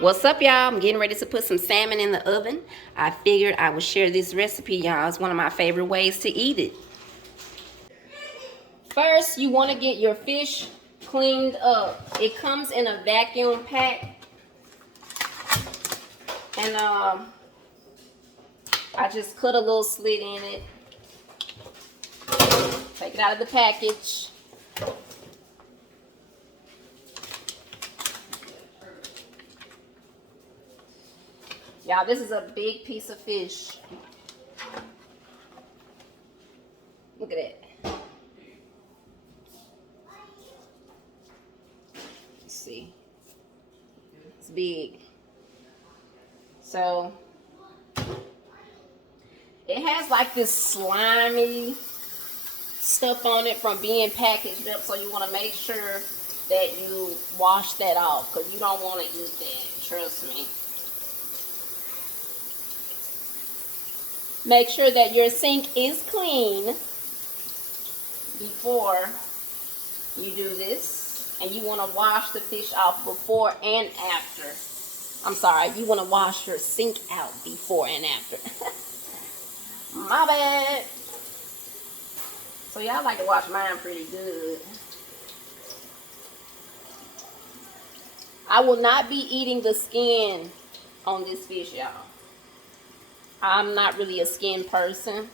What's up, y'all? I'm getting ready to put some salmon in the oven. I figured I would share this recipe, y'all. It's one of my favorite ways to eat it. First, you want to get your fish cleaned up. It comes in a vacuum pack. And I just cut a little slit in it. Take it out of the package. Y'all, this is a big piece of fish. Look at that. Let's see. It's big. So, it has like this slimy stuff on it from being packaged up. So you want to make sure that you wash that off, because you don't want to eat that. Trust me. Make sure that your sink is clean before you do this. And you want to wash the fish off before and after. I'm sorry, you want to wash your sink out before and after. My bad. So y'all like to wash mine pretty good. I will not be eating the skin on this fish, y'all. I'm not really a skin person.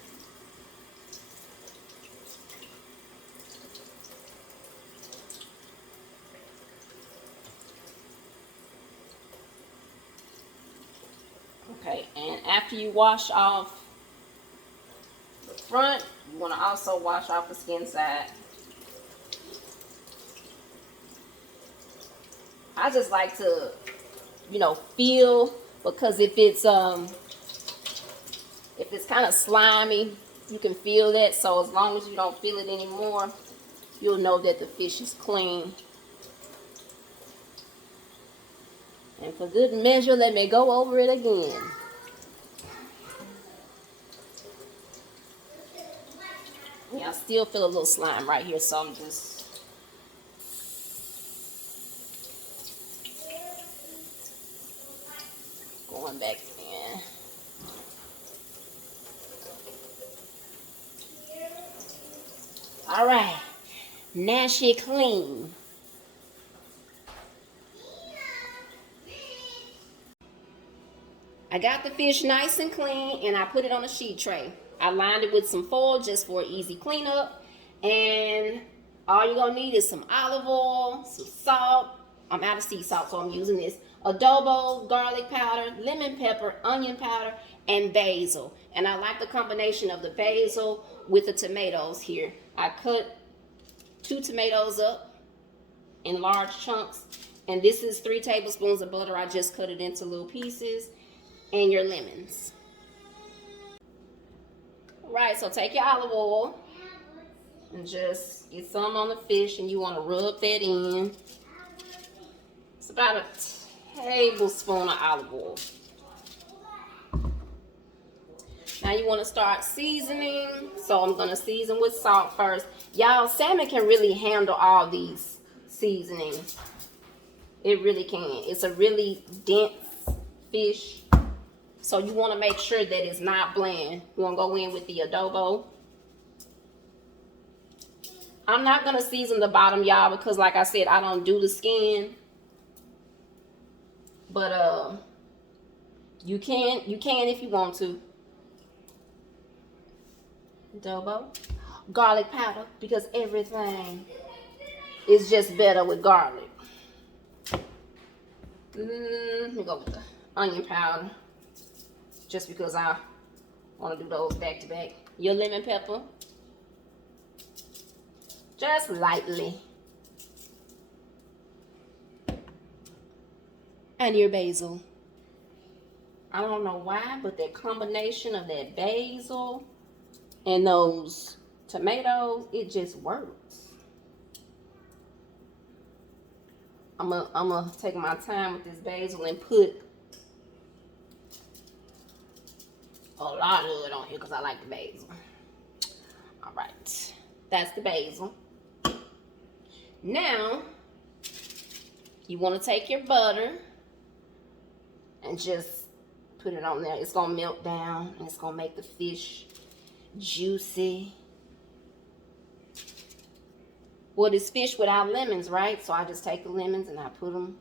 Okay, and after you wash off the front, you want to also wash off the skin side. I just like to, feel, because if it's kind of slimy, you can feel that. So as long as you don't feel it anymore, you'll know that the fish is clean. And for good measure, let me go over it again. Yeah, I still feel a little slime right here, so I'm just going back in. All right, now she clean. I got the fish nice and clean, and I put it on a sheet tray. I lined it with some foil just for easy cleanup. And all you're going to need is some olive oil, some salt. I'm out of sea salt, so I'm using this. Adobo, garlic powder, lemon pepper, onion powder, and basil. And I like the combination of the basil with the tomatoes here. I cut 2 tomatoes up in large chunks. And this is 3 tablespoons of butter. I just cut it into little pieces. And your lemons. Right, so take your olive oil and just get some on the fish, and you want to rub that in. It's about a tablespoon of olive oil. Now you want to start seasoning. So I'm going to season with salt first. Y'all, salmon can really handle all these seasonings. It really can. It's a really dense fish. So you want to make sure that it's not bland. You want to go in with the adobo. I'm not going to season the bottom, y'all, because like I said, I don't do the skin. But you can if you want to. Adobo. Garlic powder, because everything is just better with garlic. Let me go with the onion powder. Just because I want to do those back to back. Your lemon pepper. Just lightly. And your basil. I don't know why, but that combination of that basil and those tomatoes, it just works. I'm gonna take my time with this basil and put a lot of it on here because I like the basil. All right, that's the basil. Now, you want to take your butter and just put it on there. It's gonna melt down and it's gonna make the fish juicy. Well, it's fish without lemons, right? So I just take the lemons and I put them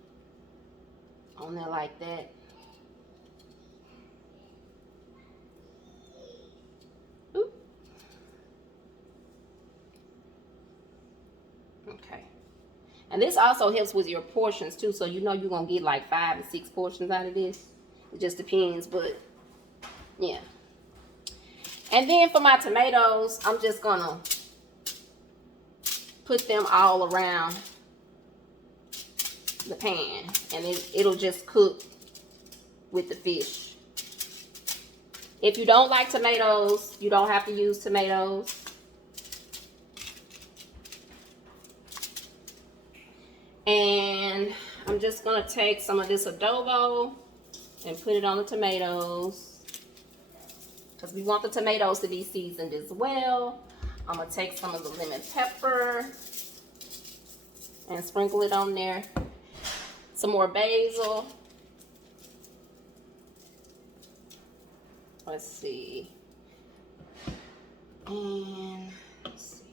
on there like that. Oop. Okay. And this also helps with your portions too. So you know you're going to get like 5 to 6 portions out of this. It just depends, but yeah. And then for my tomatoes, I'm just going to put them all around the pan, and it'll just cook with the fish. If you don't like tomatoes, you don't have to use tomatoes. And I'm just gonna take some of this adobo and put it on the tomatoes, because we want the tomatoes to be seasoned as well. I'm gonna take some of the lemon pepper and sprinkle it on there. Some more basil. Let's see. And let's see.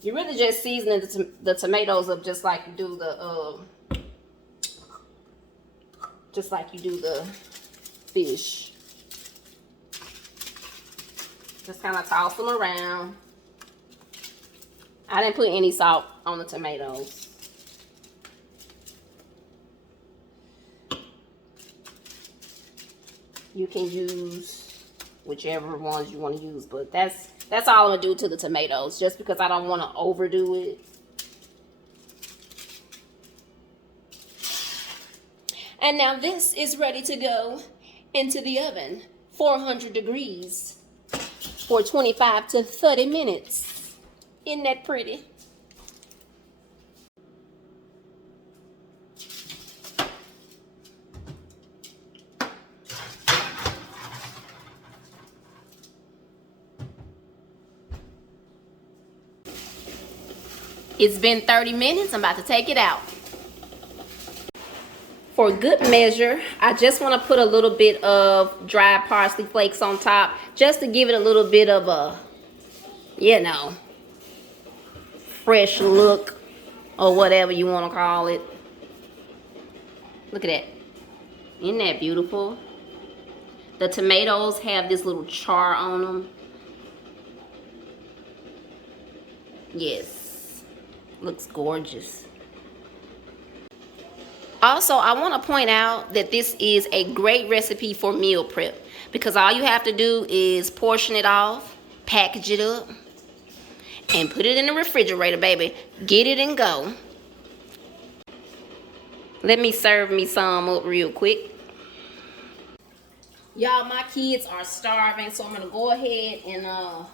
You're really just seasoning the tomatoes up just like you do the fish. Just kind of toss them around. I didn't put any salt on the tomatoes. You can use whichever ones you want to use, but that's all I'm gonna do to the tomatoes, just because I don't want to overdo it. And now this is ready to go into the oven, 400 degrees, for 25 to 30 minutes. Isn't that pretty? It's been 30 minutes. I'm about to take it out. For good measure, I just want to put a little bit of dried parsley flakes on top, just to give it a little bit of a, you know, fresh look, or whatever you want to call it. Look at that. Isn't that beautiful? The tomatoes have this little char on them. Yes. Looks gorgeous. Also, I want to point out that this is a great recipe for meal prep, because all you have to do is portion it off, package it up, and put it in the refrigerator, baby. Get it and go. Let me serve me some up real quick. Y'all, my kids are starving, so I'm going to go ahead and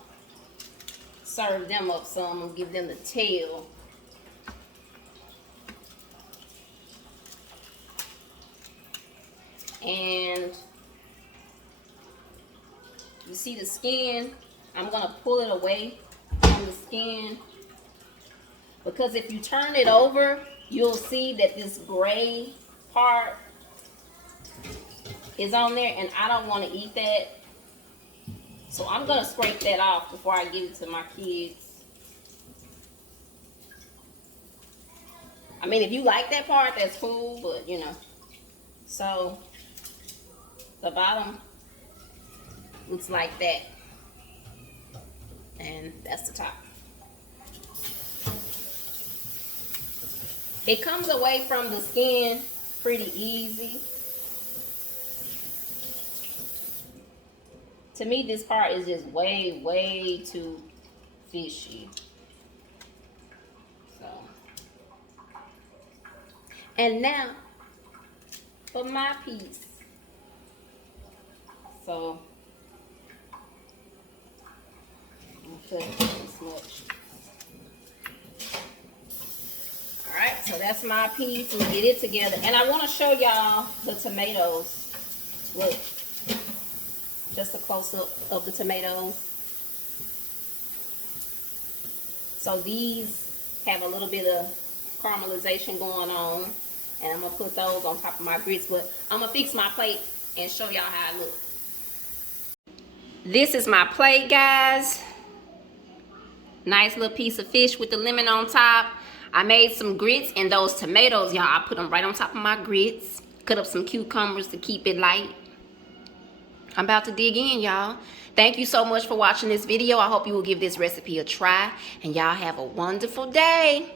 serve them up some and give them the tail. And you see the skin? I'm going to pull it away from the skin, because if you turn it over, you'll see that this gray part is on there, and I don't want to eat that. So I'm going to scrape that off before I give it to my kids. I mean, if you like that part, that's cool, but you know. So the bottom looks like that, and that's the top. It comes away from the skin pretty easy. To me, this part is just way, way too fishy. So, and now for my piece. So, I'll put this much. Alright, so that's my piece. We'll get it together. And I want to show y'all the tomatoes. Look. Just a close-up of the tomatoes. So these have a little bit of caramelization going on. And I'm gonna put those on top of my grits, but I'm gonna fix my plate and show y'all how it looks. This is my plate, guys. Nice little piece of fish with the lemon on top. I made some grits and those tomatoes, y'all, I put them right on top of my grits. Cut up some cucumbers to keep it light. I'm about to dig in, y'all. Thank you so much for watching this video. I hope you will give this recipe a try. And y'all have a wonderful day.